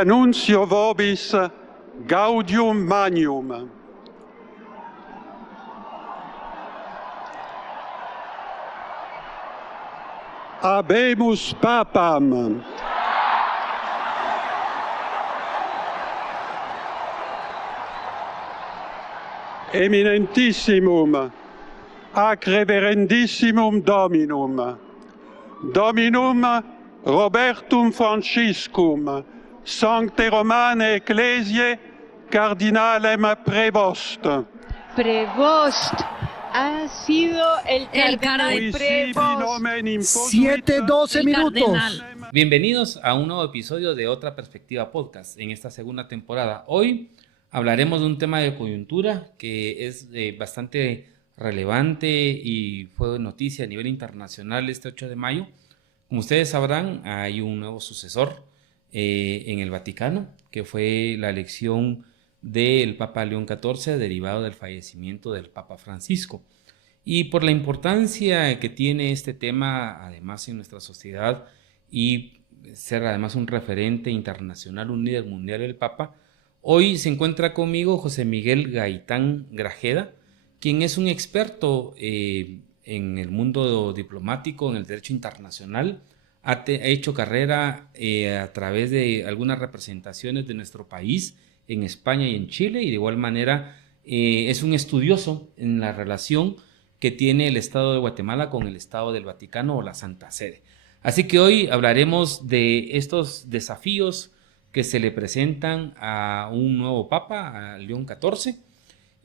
annuncio vobis gaudium magnum. Habemus papam. Eminentissimum ac reverendissimum Dominum, Dominum Robertum Franciscum, Sancte Romane Ecclesiae Cardinalem Prevost. Prevost ha sido el cardenal Prevost. 7:12 minutos. Bienvenidos a un nuevo episodio de Otra Perspectiva Podcast en esta segunda temporada. Hoy hablaremos de un tema de coyuntura que es bastante relevante y fue noticia a nivel internacional este 8 de mayo. Como ustedes sabrán, hay un nuevo sucesor en el Vaticano, que fue la elección del Papa León XIV derivado del fallecimiento del Papa Francisco. Y por la importancia que tiene este tema, además en nuestra sociedad, y ser además un referente internacional, un líder mundial del Papa, hoy se encuentra conmigo José Miguel Gaitán Grajeda, quien es un experto en el mundo diplomático, en el derecho internacional. Ha hecho carrera a través de algunas representaciones de nuestro país en España y en Chile, y de igual manera es un estudioso en la relación que tiene el Estado de Guatemala con el Estado del Vaticano o la Santa Sede. Así que hoy hablaremos de estos desafíos que se le presentan a un nuevo Papa, a León XIV,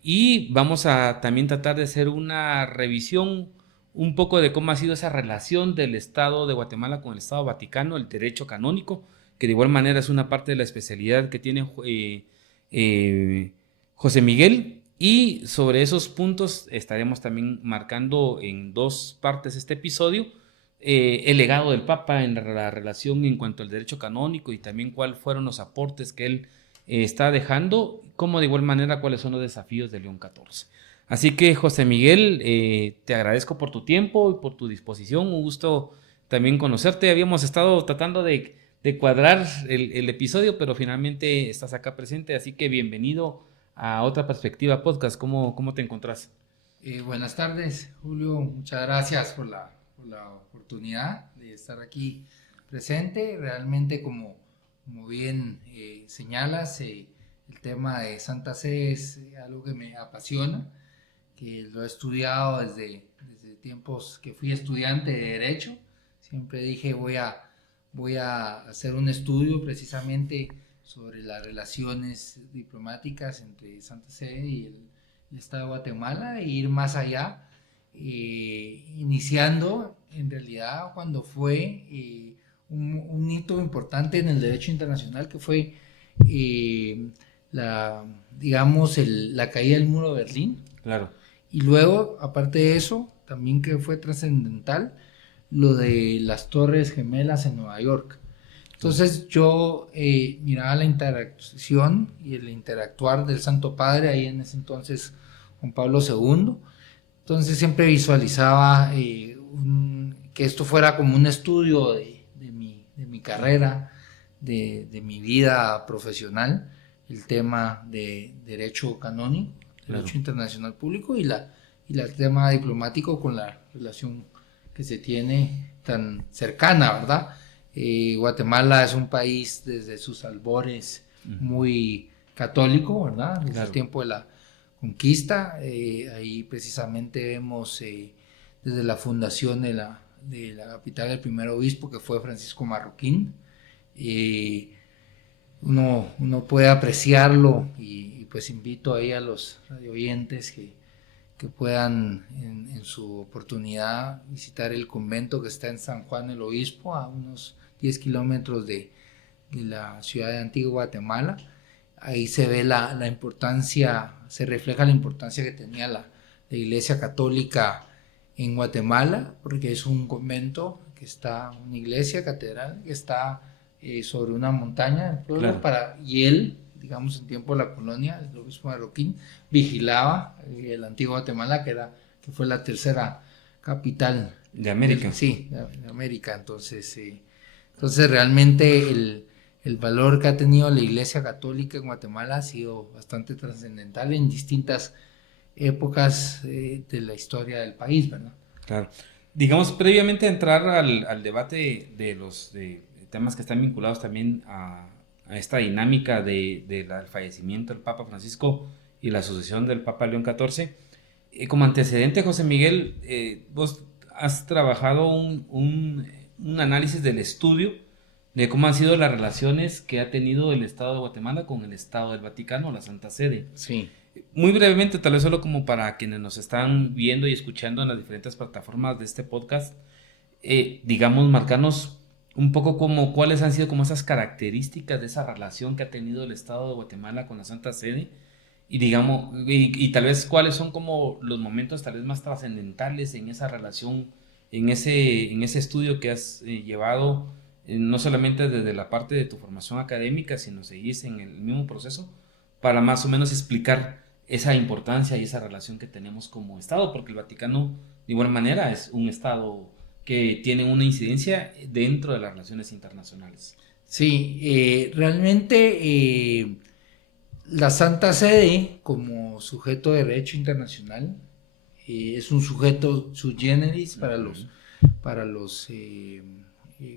y vamos a también tratar de hacer una revisión un poco de cómo ha sido esa relación del Estado de Guatemala con el Estado Vaticano, el derecho canónico, que de igual manera es una parte de la especialidad que tiene José Miguel, y sobre esos puntos estaremos también marcando en dos partes este episodio. El legado del Papa en la relación en cuanto al derecho canónico y también cuáles fueron los aportes que él está dejando, como de igual manera cuáles son los desafíos de León XIV. Así que José Miguel, te agradezco por tu tiempo y por tu disposición, un gusto también conocerte. Habíamos estado tratando de cuadrar el episodio, pero finalmente estás acá presente, así que bienvenido a Otra Perspectiva Podcast. ¿Cómo te encontrás? Buenas tardes, Julio, muchas gracias por la oportunidad de estar aquí presente. Realmente, como bien señalas, el tema de Santa Sede es algo que me apasiona, que lo he estudiado desde tiempos que fui estudiante de Derecho. Siempre dije voy a hacer un estudio precisamente sobre las relaciones diplomáticas entre Santa Sede y el Estado de Guatemala e ir más allá. Iniciando en realidad cuando fue un hito importante en el derecho internacional, que fue la caída del muro de Berlín. Claro. Y luego, aparte de eso, también que fue trascendental lo de las Torres Gemelas en Nueva York. Entonces yo miraba la interacción y el interactuar del Santo Padre ahí en ese entonces Juan Pablo II. Entonces siempre visualizaba que esto fuera como un estudio de mi carrera, de mi vida profesional, el tema de derecho canónico, derecho Claro. internacional público y el tema diplomático con la relación que se tiene tan cercana, ¿verdad? Guatemala es un país desde sus albores muy católico, ¿verdad? Desde el tiempo de la conquista. Ahí precisamente vemos desde la fundación de la capital del primer obispo, que fue Francisco Marroquín. Uno puede apreciarlo y pues invito ahí a los radioyentes que puedan en su oportunidad visitar el convento que está en San Juan el Obispo, a unos 10 kilómetros de la ciudad de Antigua Guatemala. Ahí se ve la importancia, se refleja la importancia que tenía la Iglesia Católica en Guatemala, porque es un convento que está, una iglesia catedral que está sobre una montaña del pueblo. Claro. Y él, digamos, en tiempo de la colonia, el obispo Marroquín, vigilaba el antiguo Guatemala, que fue la tercera capital de América. Sí, de América. Entonces realmente el el valor que ha tenido la Iglesia Católica en Guatemala ha sido bastante trascendental en distintas épocas de la historia del país, ¿verdad? Claro. Digamos, previamente a entrar al debate de los temas que están vinculados también a esta dinámica del fallecimiento del Papa Francisco y la sucesión del Papa León XIV, como antecedente, José Miguel, vos has trabajado un análisis del estudio de cómo han sido las relaciones que ha tenido el Estado de Guatemala con el Estado del Vaticano, la Santa Sede. Sí. Muy brevemente, tal vez solo como para quienes nos están viendo y escuchando en las diferentes plataformas de este podcast, digamos, marcarnos un poco como cuáles han sido como esas características de esa relación que ha tenido el Estado de Guatemala con la Santa Sede y digamos, y tal vez cuáles son como los momentos tal vez más trascendentales en esa relación, en ese estudio que has llevado, no solamente desde la parte de tu formación académica, sino seguís en el mismo proceso para más o menos explicar esa importancia y esa relación que tenemos como Estado, porque el Vaticano de igual manera es un Estado que tiene una incidencia dentro de las relaciones internacionales. Sí, realmente la Santa Sede como sujeto de derecho internacional es un sujeto sui generis para los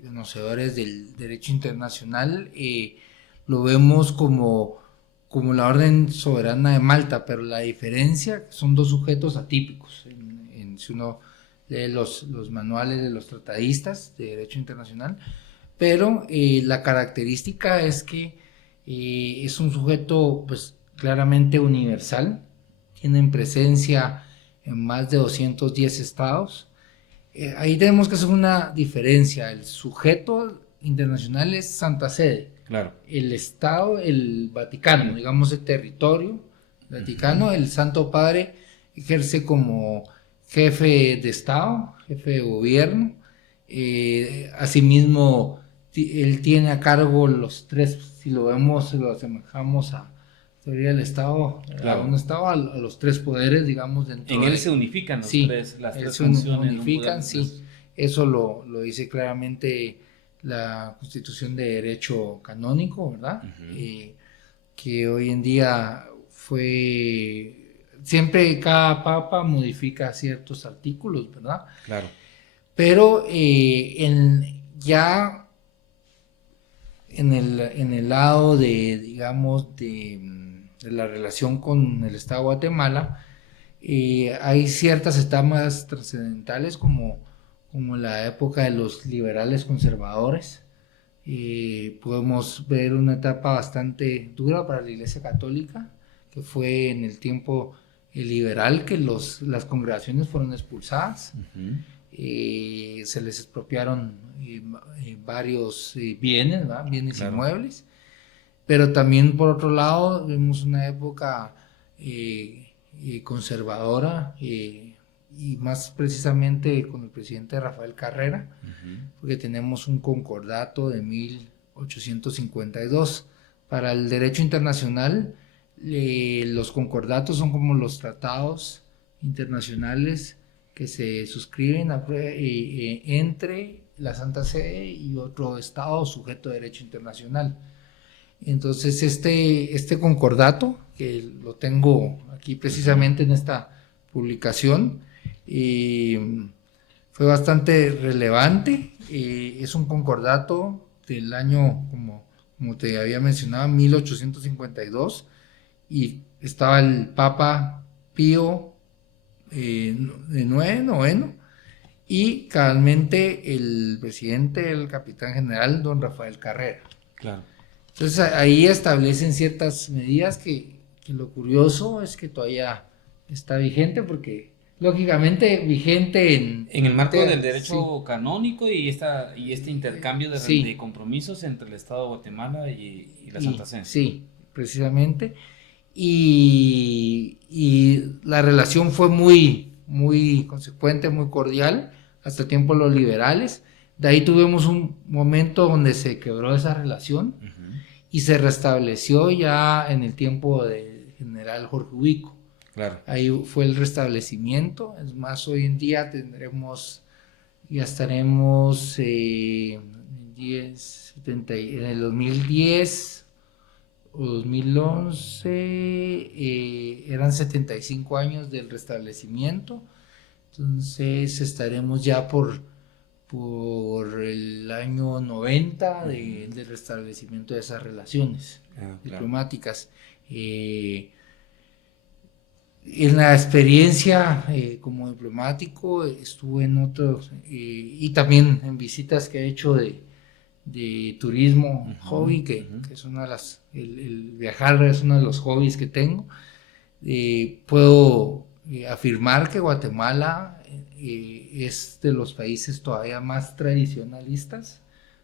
conocedores del derecho internacional. Lo vemos como la Orden Soberana de Malta, pero la diferencia son dos sujetos atípicos. Si uno lee los manuales de los tratadistas de derecho internacional, pero la característica es que es un sujeto pues claramente universal, tienen presencia en más de 210 estados. Ahí tenemos que hacer una diferencia. El sujeto internacional es Santa Sede. Claro. El Estado, el Vaticano, digamos el territorio Vaticano, el Santo Padre ejerce como jefe de Estado, jefe de gobierno. Asimismo, él tiene a cargo los tres, si lo vemos, lo asemejamos a teoría del Estado, claro, a un Estado, a los tres poderes, digamos. Dentro en él se unifican sí, las tres se funciones. unifican, sí. Eso lo dice claramente la Constitución de Derecho Canónico, ¿verdad? Que hoy en día siempre cada papa modifica ciertos artículos, ¿verdad? Claro. Pero ya en el lado de, digamos, de la relación con el Estado de Guatemala, hay ciertas etapas trascendentales como la época de los liberales conservadores. Podemos ver una etapa bastante dura para la Iglesia Católica, que fue en el tiempo liberal, que las congregaciones fueron expulsadas. Se les expropiaron varios bienes, ¿verdad? Bienes, claro, inmuebles, pero también por otro lado vemos una época conservadora, y más precisamente con el presidente Rafael Carrera, porque tenemos un concordato de 1852. Para el derecho internacional, los concordatos son como los tratados internacionales que se suscriben entre la Santa Sede y otro Estado sujeto de derecho internacional. Entonces este concordato, que lo tengo aquí precisamente en esta publicación, fue bastante relevante. Es un concordato del año, como te había mencionado, 1852, y estaba el Papa Pío IX, y cabalmente el presidente, el capitán general, don Rafael Carrera. Claro. Entonces ahí establecen ciertas medidas que lo curioso es que todavía está vigente, porque lógicamente vigente en el marco del derecho canónico y este intercambio de compromisos entre el Estado de Guatemala y la Santa Sede. Sí, precisamente. Y la relación fue muy, muy consecuente, muy cordial, hasta el tiempo de los liberales. De ahí tuvimos un momento donde se quebró esa relación y se restableció ya en el tiempo del general Jorge Ubico. Claro. Ahí fue el restablecimiento. Es más, hoy en día ya estaremos en el 2010 o 2011 eran 75 años del restablecimiento, entonces estaremos ya por el año 90 del restablecimiento de esas relaciones diplomáticas. En la experiencia como diplomático estuve en otros y también en visitas que he hecho de turismo, hobby, que es una de las, el viajar es uno de los hobbies que tengo. Puedo afirmar que Guatemala es de los países todavía más tradicionalistas,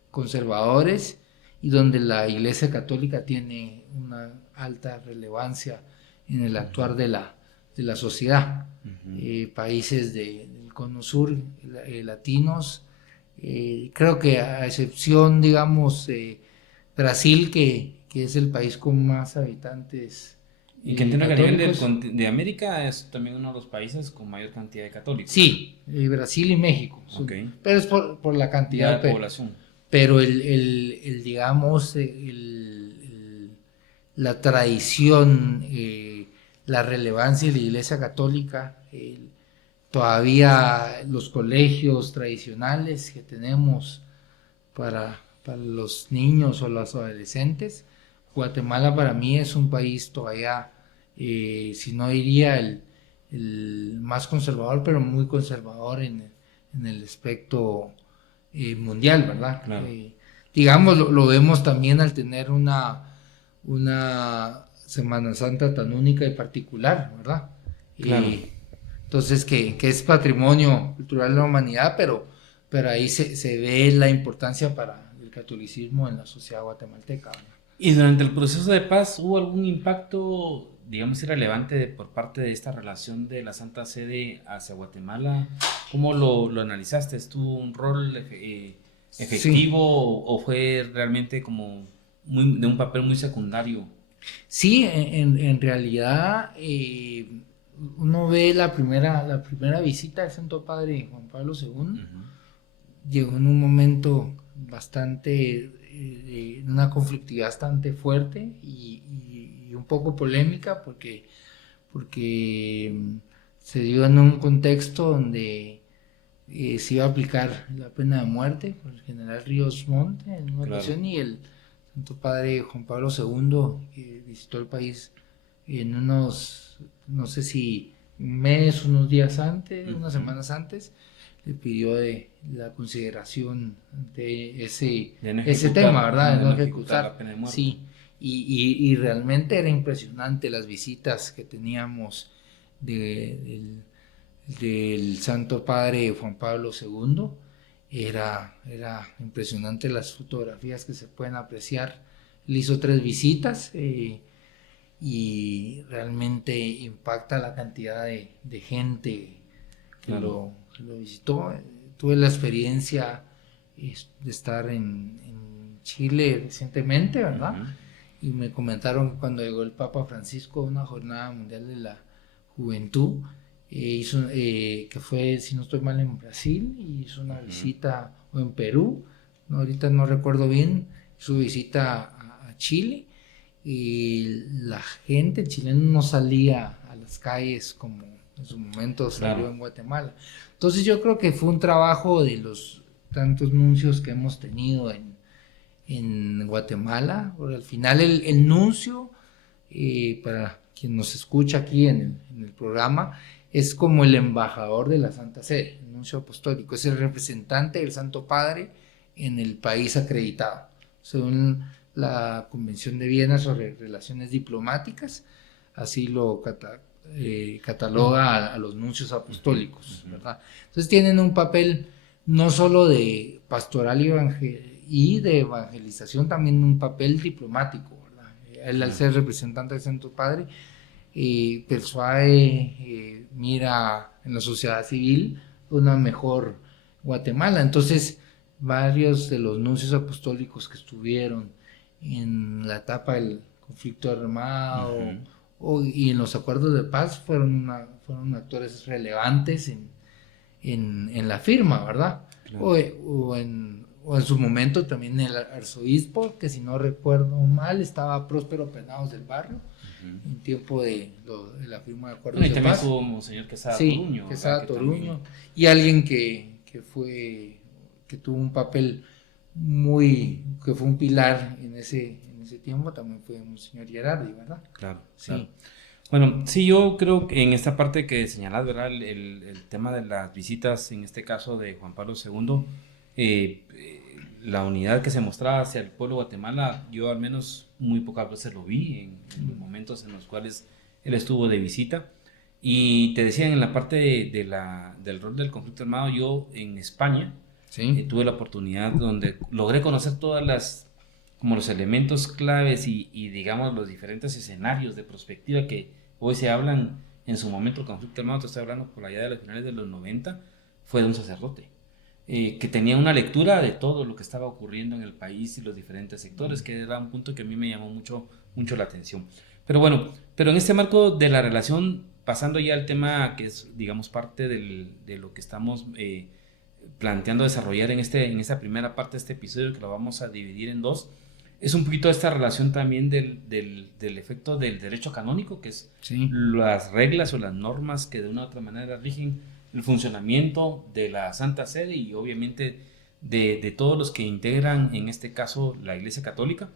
conservadores, y donde la Iglesia Católica tiene una alta relevancia en el actuar de la sociedad. Países del Cono Sur, latinos, creo que a excepción, digamos, Brasil, que es el país con más habitantes. Y que entiendo que a nivel de América es también uno de los países con mayor cantidad de católicos. Sí, Brasil y México. Okay. Pero es por la cantidad de población. Pero digamos, la tradición, la relevancia de la Iglesia Católica, todavía los colegios tradicionales que tenemos para los niños o los adolescentes. Guatemala para mí es un país todavía, si no diría el más conservador, pero muy conservador en el aspecto mundial, ¿verdad? Claro. Digamos, lo vemos también al tener una Semana Santa tan única y particular, ¿verdad? Claro. Entonces, que es patrimonio cultural de la humanidad, pero ahí se ve la importancia para el catolicismo en la sociedad guatemalteca, ¿verdad? ¿Y durante el proceso de paz hubo algún impacto, digamos, irrelevante por parte de esta relación de la Santa Sede hacia Guatemala? ¿Cómo lo analizaste? ¿Tuvo un rol efectivo o fue realmente como de un papel muy secundario? Sí, en realidad uno ve la primera visita del Santo Padre Juan Pablo II, llegó en un momento bastante, una conflictividad bastante fuerte y un poco polémica porque se dio en un contexto donde se iba a aplicar la pena de muerte por el general Ríos Montt en una ocasión, y el Santo Padre Juan Pablo II visitó el país en unos, no sé si un mes, unos días antes, unas semanas antes, le pidió de la consideración de ese tema, ¿verdad? De no ejecutar la pena de muerte. Sí, y realmente era impresionante las visitas que teníamos del Santo Padre Juan Pablo II. Era impresionante las fotografías que se pueden apreciar. Él hizo 3 visitas y realmente impacta la cantidad de gente que lo visitó. Tuve la experiencia de estar en Chile recientemente, ¿verdad? Y me comentaron que cuando llegó el Papa Francisco a una jornada mundial de la juventud, hizo, que fue, si no estoy mal, en Brasil, y hizo una visita, o en Perú, no, ahorita no recuerdo bien, su visita a Chile, y la gente chilena no salía a las calles como en su momento salió en Guatemala. Entonces yo creo que fue un trabajo de los tantos nuncios que hemos tenido en Guatemala, porque al final el nuncio, para quien nos escucha aquí en el programa, es como el embajador de la Santa Sede, el nuncio apostólico, es el representante del Santo Padre en el país acreditado, según la Convención de Viena sobre Relaciones Diplomáticas, así lo cataloga a los nuncios apostólicos, ¿verdad? Entonces tienen un papel no solo de pastoral y de evangelización, también un papel diplomático, ¿verdad? Él, al ser representante del Santo Padre, persuade, mira en la sociedad civil una mejor Guatemala. Entonces varios de los nuncios apostólicos que estuvieron en la etapa del conflicto armado y en los acuerdos de paz fueron actores relevantes en la firma, ¿verdad? Claro. o en su momento también el arzobispo, que si no recuerdo mal, estaba Próspero Penados del Barrio, en tiempo de la firma de acuerdos y de también paz. estuvo Monseñor Quesada Sí, Toruño. Quesada Toruño, También... y alguien que tuvo un papel que fue un pilar en ese tiempo, también fue Monseñor Gerardi, ¿verdad? Claro, sí. Claro. Bueno, sí, yo creo que en esta parte que señalás, ¿verdad? El tema de las visitas, en este caso de Juan Pablo II, la unidad que se mostraba hacia el pueblo de Guatemala, yo al menos muy pocas veces lo vi en los momentos en los cuales él estuvo de visita. Y te decía, en la parte del rol del conflicto armado, yo en España tuve la oportunidad donde logré conocer como los elementos claves y digamos los diferentes escenarios de perspectiva que hoy se hablan. En su momento el conflicto armado, te estoy hablando por allá de los finales de los 90, fue de un sacerdote que tenía una lectura de todo lo que estaba ocurriendo en el país y los diferentes sectores, que era un punto que a mí me llamó mucho la atención. Pero bueno, en este marco de la relación, pasando ya al tema que es, digamos, parte de lo que estamos planteando desarrollar en esta primera parte de este episodio, que lo vamos a dividir en dos, es un poquito esta relación también del efecto del derecho canónico, que es las reglas o las normas que de una u otra manera rigen el funcionamiento de la Santa Sede y obviamente de todos los que integran, en este caso, la Iglesia Católica,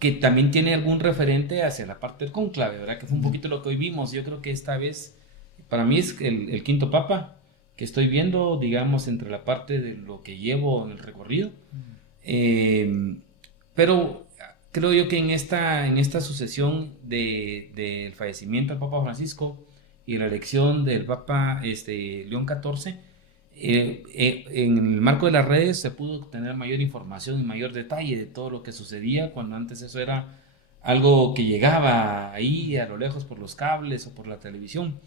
que también tiene algún referente hacia la parte del cónclave, ¿verdad? Que fue un poquito lo que hoy vimos. Yo creo que esta vez, para mí es el quinto papa que estoy viendo, digamos, entre la parte de lo que llevo en el recorrido. Pero creo yo que en esta sucesión del fallecimiento del Papa Francisco y la elección del Papa León XIV, en el marco de las redes se pudo tener mayor información y mayor detalle de todo lo que sucedía, cuando antes eso era algo que llegaba ahí a lo lejos por los cables o por la televisión.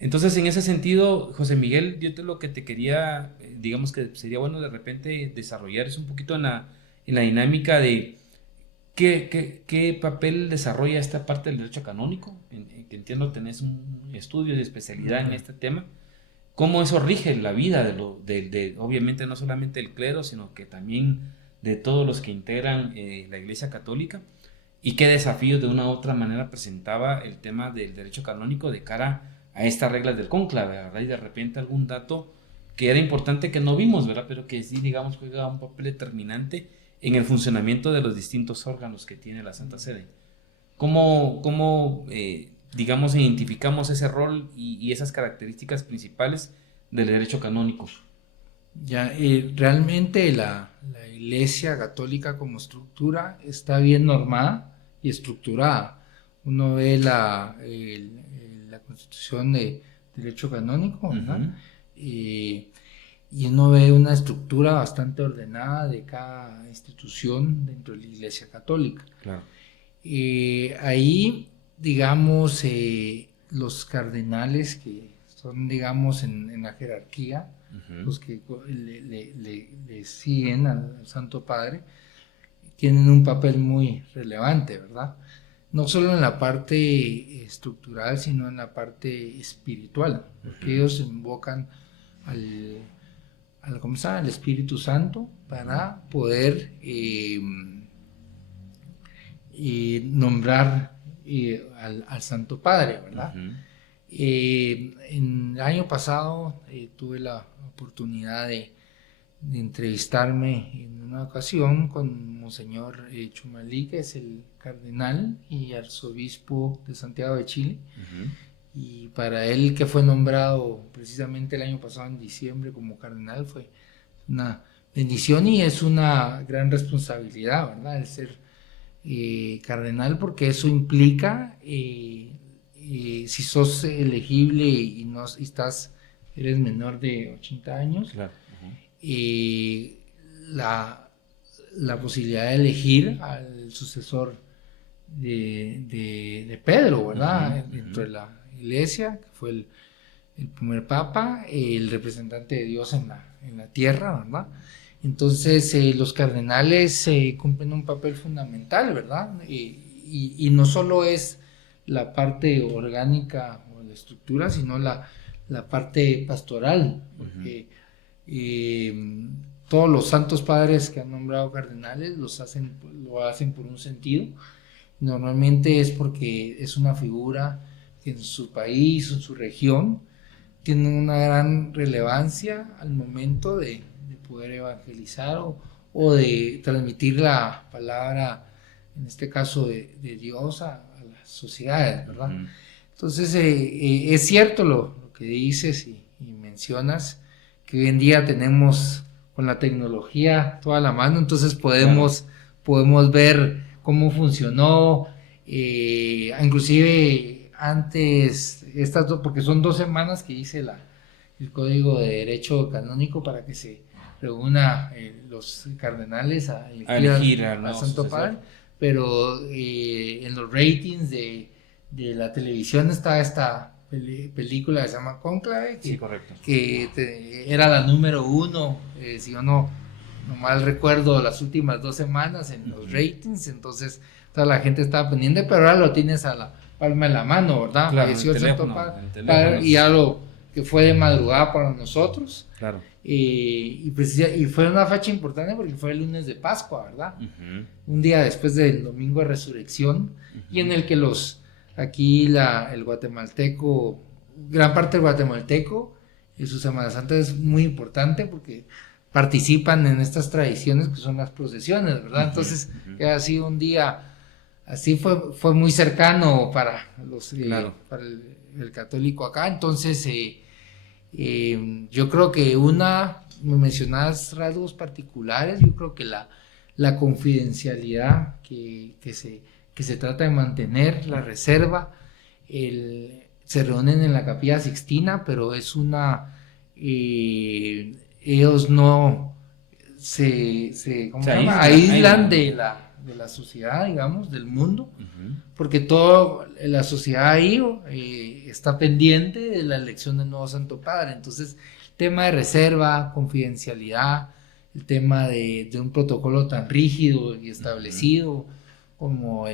Entonces, en ese sentido, José Miguel, lo que te quería, digamos que sería bueno de repente desarrollar es un poquito en la dinámica de qué papel desarrolla esta parte del derecho canónico, que entiendo tenés un estudio de especialidad en este tema, cómo eso rige la vida de obviamente no solamente el clero, sino que también de todos los que integran la Iglesia Católica, y qué desafíos de una u otra manera presentaba el tema del derecho canónico de cara a estas reglas del cónclave, ¿verdad? Y de repente algún dato que era importante que no vimos, ¿verdad? Pero que sí, digamos, juega un papel determinante en el funcionamiento de los distintos órganos que tiene la Santa Sede. ¿Cómo digamos, identificamos ese rol y esas características principales del derecho canónico? Realmente la Iglesia Católica como estructura está bien normada y estructurada. Uno ve la Constitución de Derecho Canónico, ¿verdad? Y uno ve una estructura bastante ordenada de cada institución dentro de la Iglesia Católica. Claro. Ahí, digamos, los cardenales que son, digamos, en la jerarquía, los que le siguen al Santo Padre, tienen un papel muy relevante, ¿verdad? No solo en la parte estructural, sino en la parte espiritual, porque ellos invocan al Espíritu Santo para poder nombrar al Santo Padre, ¿verdad? En el año pasado tuve la oportunidad de entrevistarme en una ocasión con Monseñor Chumalí, que es el cardenal y arzobispo de Santiago de Chile, y para él, que fue nombrado precisamente el año pasado en diciembre como cardenal, fue una bendición y es una gran responsabilidad, ¿verdad? El ser cardenal, porque eso implica si sos elegible y eres menor de 80 años, claro. La posibilidad de elegir al sucesor de Pedro, ¿verdad? Dentro de la Iglesia, que fue el primer papa, el representante de Dios en la tierra, ¿verdad? Entonces los cardenales cumplen un papel fundamental, ¿verdad? Y no solo es la parte orgánica o la estructura, sino la parte pastoral, porque todos los santos padres que han nombrado cardenales lo hacen por un sentido. Normalmente es porque es una figura que en su país o en su región tiene una gran relevancia al momento de poder evangelizar o de transmitir la palabra, en este caso de Dios, a las sociedades, ¿verdad? Entonces es cierto lo que dices y mencionas, que hoy en día tenemos con la tecnología toda la mano, entonces podemos ver cómo funcionó, inclusive antes, porque son 2 semanas que hice el Código de Derecho Canónico para que se reúna los cardenales a elegir al Santo Padre, pero en los ratings de la televisión está esta película que se llama Cónclave, que era la número 1, si yo no mal recuerdo, las últimas 2 semanas en los ratings, entonces toda la gente estaba pendiente, pero ahora lo tienes a la palma de la mano, ¿verdad? Claro, Falleció el Santo Padre, y algo que fue de madrugada para nosotros, claro. Y fue una fecha importante porque fue el lunes de Pascua, ¿verdad? Un día después del domingo de Resurrección, y en el que el guatemalteco, gran parte del guatemalteco, y su Semana Santa es muy importante porque participan en estas tradiciones que son las procesiones, ¿verdad? Entonces, ha sido un día, así fue muy cercano para para el católico acá. Entonces, yo creo que me mencionabas rasgos particulares, yo creo que la confidencialidad que se trata de mantener, la reserva, se reúnen en la Capilla Sixtina, pero es ellos no se aíslan de la sociedad, digamos, del mundo, porque toda la sociedad ahí está pendiente de la elección del nuevo Santo Padre. Entonces, el tema de reserva, confidencialidad, el tema de un protocolo tan rígido y establecido como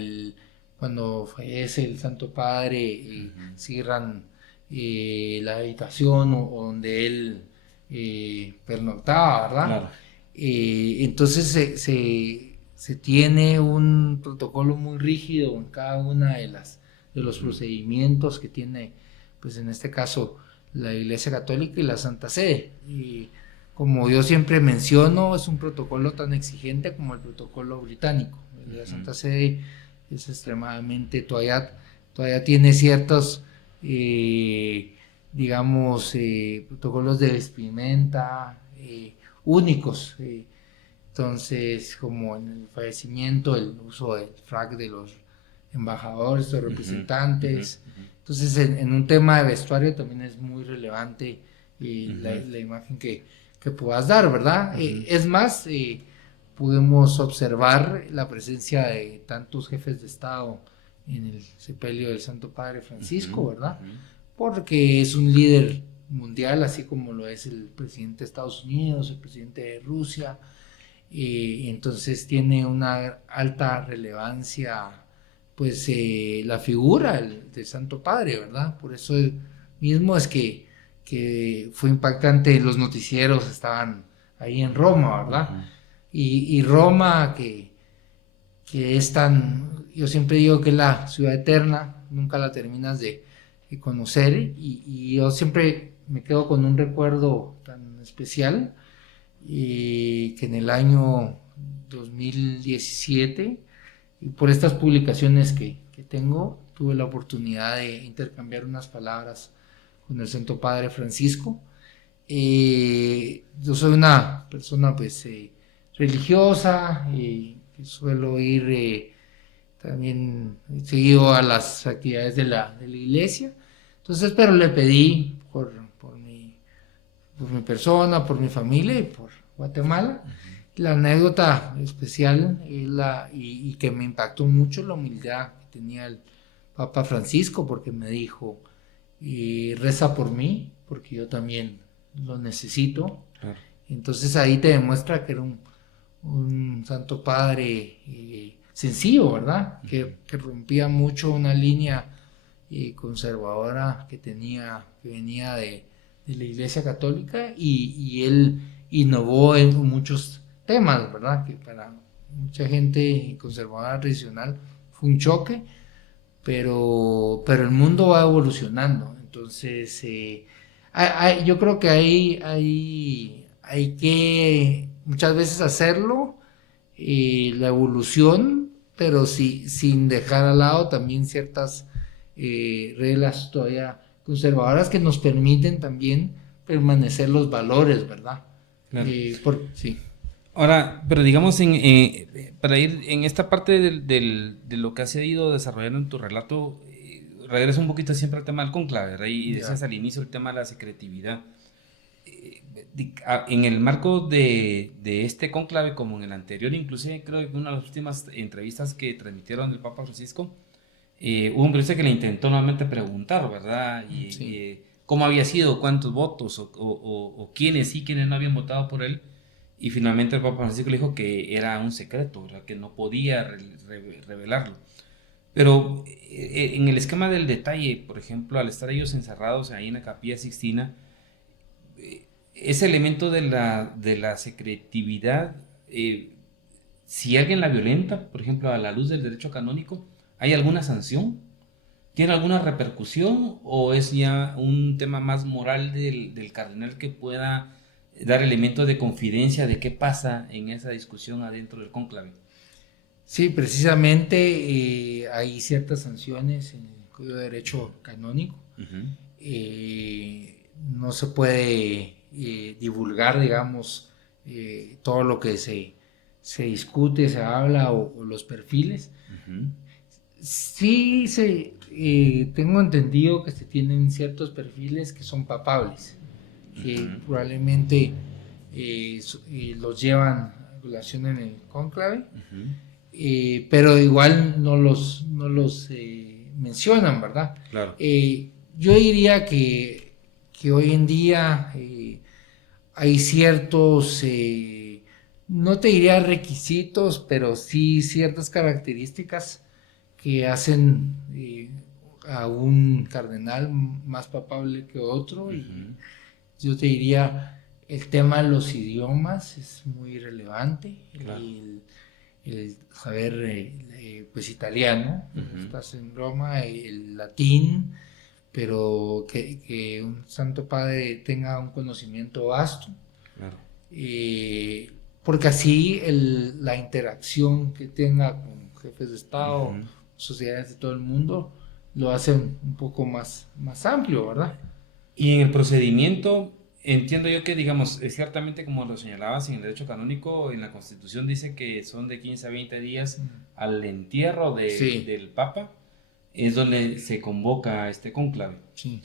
cuando fallece el Santo Padre, cierran la habitación o donde él pernoctaba, ¿verdad? Claro. Entonces se tiene un protocolo muy rígido en cada una de los procedimientos que tiene, pues en este caso, la Iglesia Católica y la Santa Sede. Y como yo siempre menciono, es un protocolo tan exigente como el protocolo británico. La Santa Sede es extremadamente, todavía tiene ciertos protocolos de vestimenta únicos, entonces, como en el fallecimiento, el uso del frac de los embajadores o representantes. Entonces, en un tema de vestuario también es muy relevante la imagen que puedas dar, ¿verdad? Es más, pudimos observar la presencia de tantos jefes de Estado en el sepelio del Santo Padre Francisco, ¿verdad? Porque es un líder mundial, así como lo es el presidente de Estados Unidos, el presidente de Rusia, entonces tiene una alta relevancia, pues, la figura del Santo Padre, ¿verdad? Por eso mismo es que fue impactante, los noticieros estaban ahí en Roma, ¿verdad? Y Roma, que es yo siempre digo que es la ciudad eterna, nunca la terminas de conocer, y yo siempre me quedo con un recuerdo tan especial, que en el año 2017, y por estas publicaciones que tengo, tuve la oportunidad de intercambiar unas palabras con el Santo Padre Francisco. Yo soy una persona, pues, religiosa, que suelo ir también seguido a las actividades de la iglesia. Entonces, pero le pedí por mi persona, por mi familia y por Guatemala. La anécdota especial y que me impactó mucho, la humildad que tenía el Papa Francisco, porque me dijo, reza por mí, porque yo también lo necesito. Claro. Entonces ahí te demuestra que era un Santo Padre sencillo, ¿verdad? Que rompía mucho una línea conservadora que venía de la Iglesia Católica, y él innovó en muchos temas, ¿verdad? Que para mucha gente conservadora tradicional fue un choque, pero el mundo va evolucionando. Entonces, yo creo que hay que muchas veces hacerlo, la evolución, pero sin dejar al lado también ciertas reglas todavía conservadoras que nos permiten también permanecer los valores, ¿verdad? Claro. Sí. Ahora, pero digamos, para ir en esta parte de lo que has ido desarrollando en tu relato, regreso un poquito siempre al tema del cónclave, ¿verdad? Y decías al inicio el tema de la secretividad. En el marco de este cónclave, como en el anterior, inclusive creo que una de las últimas entrevistas que transmitieron el Papa Francisco, hubo un periodista que le intentó nuevamente preguntar, ¿verdad? Y cómo había sido, cuántos votos, o quiénes sí, quiénes no habían votado por él. Y finalmente el Papa Francisco le dijo que era un secreto, ¿verdad? Que no podía revelarlo. Pero en el esquema del detalle, por ejemplo, al estar ellos encerrados ahí en la Capilla Sixtina, ese elemento de la secretividad, si alguien la violenta, por ejemplo, a la luz del derecho canónico, ¿hay alguna sanción? ¿Tiene alguna repercusión? ¿O es ya un tema más moral del cardenal que pueda dar elementos de confidencia de qué pasa en esa discusión adentro del cónclave? Sí, precisamente hay ciertas sanciones en el Código de Derecho Canónico. No se puede divulgar, digamos, todo lo que se discute, se habla o los perfiles. Sí, tengo entendido que se tienen ciertos perfiles que son papables, que probablemente los llevan a regulación en el cónclave, pero igual no los mencionan, ¿verdad? Claro. Yo diría que hoy en día hay ciertos, no te diría requisitos, pero sí ciertas características que hacen a un cardenal más papable que otro. Y yo te diría, el tema de los idiomas es muy relevante. Claro. El saber pues italiano, estás en Roma, el latín, pero que un Santo Padre tenga un conocimiento vasto. Claro. Porque así la interacción que tenga con jefes de Estado, sociedades de todo el mundo, lo hacen un poco más amplio, ¿verdad? Y en el procedimiento, entiendo yo que, digamos, ciertamente como lo señalabas en el derecho canónico, en la Constitución dice que son de 15 a 20 días al entierro del Papa, es donde se convoca a este cónclave. Sí.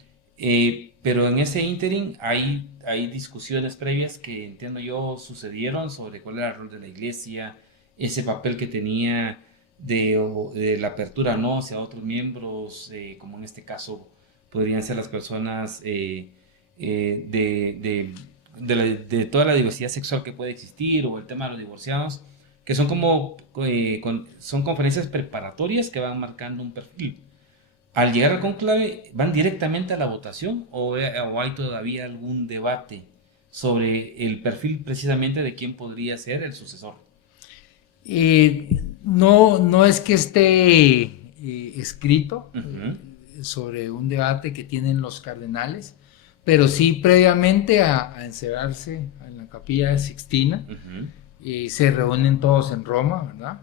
Pero en ese ínterin hay discusiones previas que entiendo yo sucedieron sobre cuál era el rol de la Iglesia, ese papel que tenía de la apertura, ¿no?, hacia otros miembros, como en este caso podrían ser las personas de toda la diversidad sexual que puede existir, o el tema de los divorciados, que son como son conferencias preparatorias que van marcando un perfil. Al llegar al cónclave, ¿van directamente a la votación o hay todavía algún debate sobre el perfil precisamente de quién podría ser el sucesor? No es que esté escrito sobre un debate que tienen los cardenales, pero sí previamente a encerrarse en la Capilla Sixtina, se reúnen todos en Roma, ¿verdad?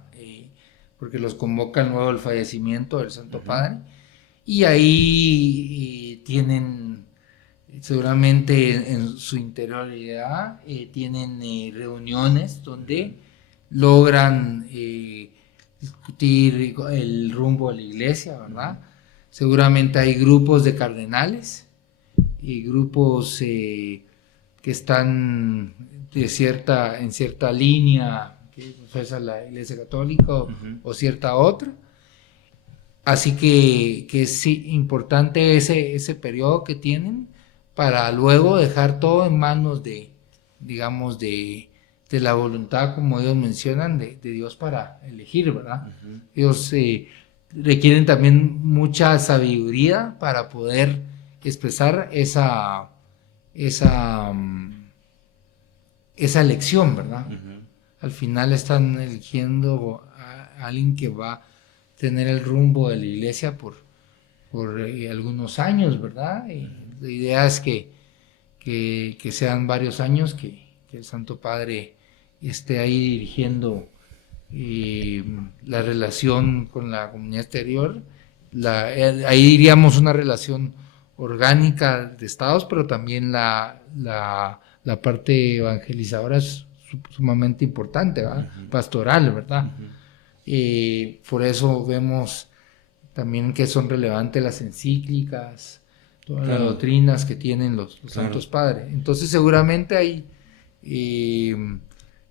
Porque los convoca luego el fallecimiento del Santo Padre, y ahí tienen seguramente en su interioridad tienen reuniones donde logran discutir el rumbo de la Iglesia, ¿verdad? Seguramente hay grupos de cardenales y grupos que están en cierta línea que profesa la Iglesia Católica o cierta otra. Así que es importante ese periodo que tienen para luego dejar todo en manos de la voluntad, como ellos mencionan, de Dios para elegir, ¿verdad? Ellos requieren también mucha sabiduría para poder expresar esa esa elección, ¿verdad? Al final están eligiendo a alguien que va a tener el rumbo de la iglesia por algunos años, ¿verdad? Y la idea es que sean varios años que el Santo Padre esté ahí dirigiendo la relación con la comunidad exterior. Ahí diríamos una relación orgánica de estados, pero también la parte evangelizadora es sumamente importante, ¿verdad? Pastoral, ¿verdad? Por eso vemos también que son relevantes las encíclicas, todas las doctrinas que tienen los Santos Padres. Entonces seguramente hay,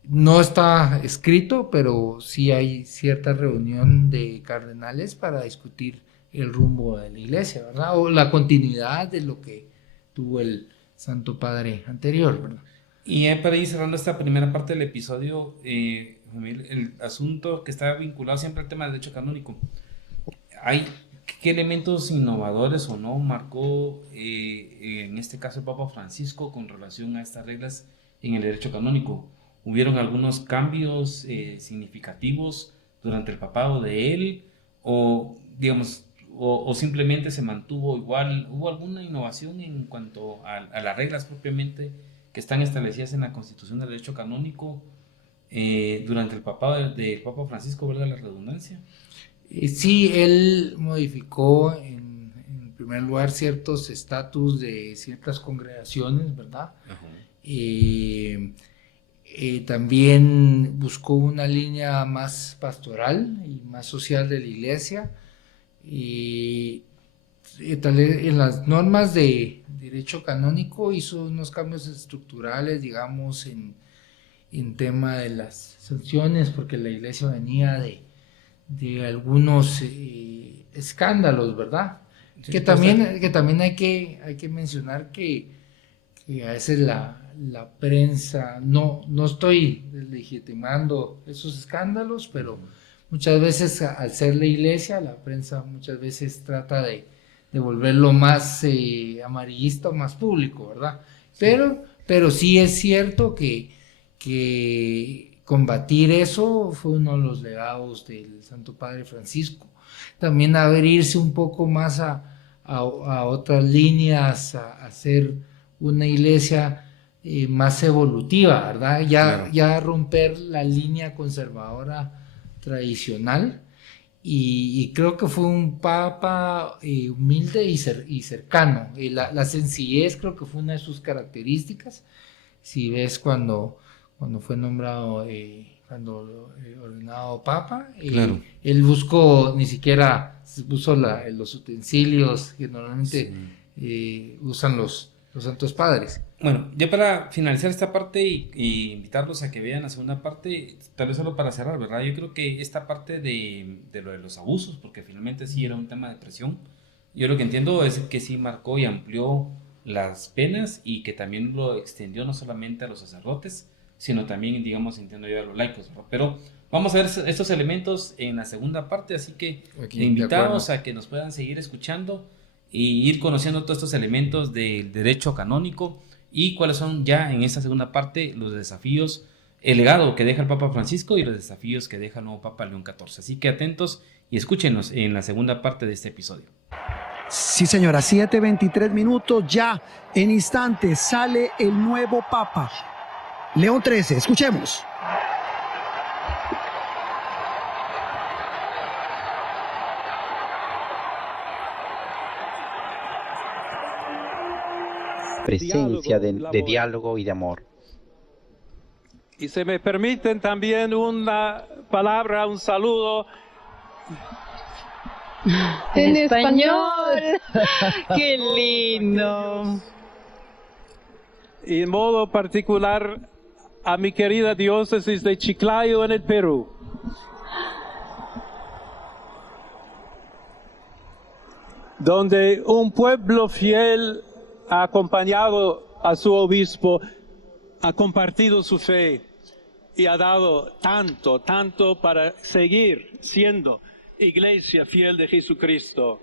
no está escrito, pero sí hay cierta reunión de cardenales para discutir el rumbo de la iglesia, ¿verdad? O la continuidad de lo que tuvo el Santo Padre anterior, ¿verdad? Y para ir cerrando esta primera parte del episodio, el asunto que está vinculado siempre al tema del derecho canónico, ¿qué elementos innovadores o no marcó en este caso el Papa Francisco con relación a estas reglas en el derecho canónico? ¿Hubieron algunos cambios significativos durante el papado de él? ¿O digamos, o simplemente se mantuvo igual? ¿Hubo alguna innovación en cuanto a las reglas propiamente que están establecidas en la Constitución del Derecho Canónico durante el papado del Papa Francisco, valga la redundancia? Sí, él modificó en primer lugar ciertos estatus de ciertas congregaciones, ¿verdad? También buscó una línea más pastoral y más social de la iglesia, y tal vez en las normas de derecho canónico hizo unos cambios estructurales, digamos, en tema de las sanciones, porque la iglesia venía de algunos escándalos, ¿verdad? Sí, que también hay que mencionar que a veces la prensa, no estoy legitimando esos escándalos, pero muchas veces al ser la iglesia, la prensa muchas veces trata de volverlo más amarillista o más público, ¿verdad? Sí. Pero sí es cierto que combatir eso fue uno de los legados del Santo Padre Francisco. También abrirse un poco más a otras líneas, a hacer una iglesia más evolutiva, ¿verdad? Ya romper la línea conservadora tradicional, y creo que fue un papa humilde y cercano. La sencillez creo que fue una de sus características. Si ves cuando fue nombrado, ordenado papa, él buscó, ni siquiera puso los utensilios que normalmente usan los Santos Padres. Bueno, ya para finalizar esta parte y invitarlos a que vean la segunda parte, tal vez solo para cerrar, ¿verdad? Yo creo que esta parte de lo de los abusos, porque finalmente sí era un tema de presión, yo lo que entiendo es que sí marcó y amplió las penas, y que también lo extendió no solamente a los sacerdotes, sino también, digamos, entiendo yo, a los laicos, ¿verdad? Pero vamos a ver estos elementos en la segunda parte, así que le invitamos a que nos puedan seguir escuchando y ir conociendo todos estos elementos del derecho canónico y cuáles son ya en esta segunda parte los desafíos, el legado que deja el Papa Francisco y los desafíos que deja el nuevo Papa León XIV. Así que atentos y escúchenos en la segunda parte de este episodio. Sí, señora, 7:23 minutos, ya en instantes sale el nuevo Papa León XIII. Escuchemos. Presencia de diálogo y de amor. Y se me permiten también una palabra, un saludo en español. ¡Qué lindo! Y en modo particular a mi querida diócesis de Chiclayo en el Perú. Donde un pueblo fiel ha acompañado a su obispo, ha compartido su fe y ha dado tanto para seguir siendo iglesia fiel de Jesucristo.